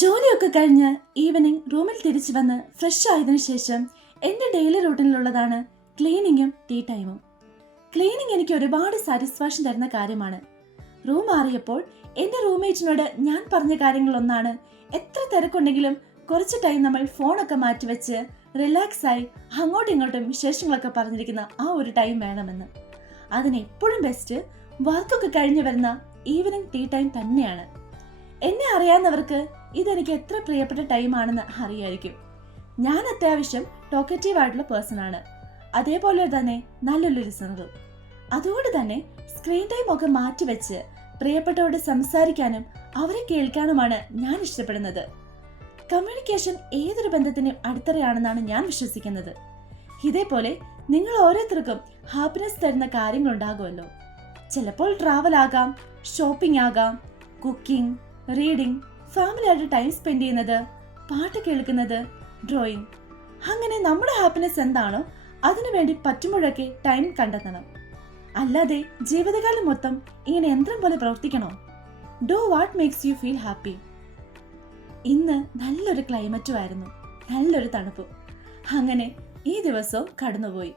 ജോലിയൊക്കെ കഴിഞ്ഞ് ഈവനിങ് റൂമിൽ തിരിച്ചു വന്ന് ഫ്രഷ് ആയതിനു ശേഷം എൻ്റെ ഡെയിലി റൂട്ടീനിലുള്ളതാണ് ക്ലീനിങ്ങും ടീ ടൈമും. ക്ലീനിങ് എനിക്ക് ഒരുപാട് സാറ്റിസ്ഫാക്ഷൻ തരുന്ന കാര്യമാണ്. റൂം മാറിയപ്പോൾ എൻ്റെ റൂംമേറ്റിനോട് ഞാൻ പറഞ്ഞ കാര്യങ്ങളൊന്നാണ്, എത്ര തിരക്കുണ്ടെങ്കിലും കുറച്ച് ടൈം നമ്മൾ ഫോണൊക്കെ മാറ്റിവെച്ച് റിലാക്സായി അങ്ങോട്ടും ഇങ്ങോട്ടും വിശേഷങ്ങളൊക്കെ പറഞ്ഞിരിക്കുന്ന ആ ഒരു ടൈം വേണമെന്ന്. അതിനെപ്പോഴും ബെസ്റ്റ് വർക്കൊക്കെ കഴിഞ്ഞ് വരുന്ന ഈവനിങ് ടീ ടൈം തന്നെയാണ്. എന്നെ അറിയാവുന്നവർക്ക് ഇതെനിക്ക് എത്ര പ്രിയപ്പെട്ട ടൈമാണെന്ന് അറിയായിരിക്കും. ഞാൻ അത്യാവശ്യം ടോക്കറ്റീവ് ആയിട്ടുള്ള പേഴ്സൺ ആണ്, അതേപോലെ തന്നെ നല്ലൊരു ലിസണറും. അതുകൊണ്ട് തന്നെ സ്ക്രീൻ ടൈം ഒക്കെ മാറ്റിവെച്ച് പ്രിയപ്പെട്ടവരോട് സംസാരിക്കാനും അവരെ കേൾക്കാനുമാണ് ഞാൻ ഇഷ്ടപ്പെടുന്നത്. കമ്മ്യൂണിക്കേഷൻ ഏതൊരു ബന്ധത്തിനും അടിത്തറയാണെന്നാണ് ഞാൻ വിശ്വസിക്കുന്നത്. ഇതേപോലെ നിങ്ങൾ ഓരോരുത്തർക്കും ഹാപ്പിനെസ് തരുന്ന കാര്യങ്ങളുണ്ടാകുമല്ലോ. ചിലപ്പോൾ ട്രാവൽ ആകാം, ഷോപ്പിംഗ് ആകാം, കുക്കിംഗ്, റീഡിംഗ്, ഫാമിലിയായിട്ട് ടൈം സ്പെൻഡ് ചെയ്യുന്നത്, പാട്ട് കേൾക്കുന്നത്, ഡ്രോയിങ്. അങ്ങനെ നമ്മുടെ ഹാപ്പിനെസ് എന്താണോ അതിനുവേണ്ടി പറ്റുമ്പോഴൊക്കെ ടൈം കണ്ടെത്തണം. അല്ലാതെ ജീവിതകാലം മൊത്തം ഇങ്ങനെ യന്ത്രം പോലെ പ്രവർത്തിക്കണോ? Do what makes you feel happy. ഇന്ന് നല്ലൊരു ക്ലൈമറ്റും ആയിരുന്നു, നല്ലൊരു തണുപ്പും. അങ്ങനെ ഈ ദിവസവും കടന്നുപോയി.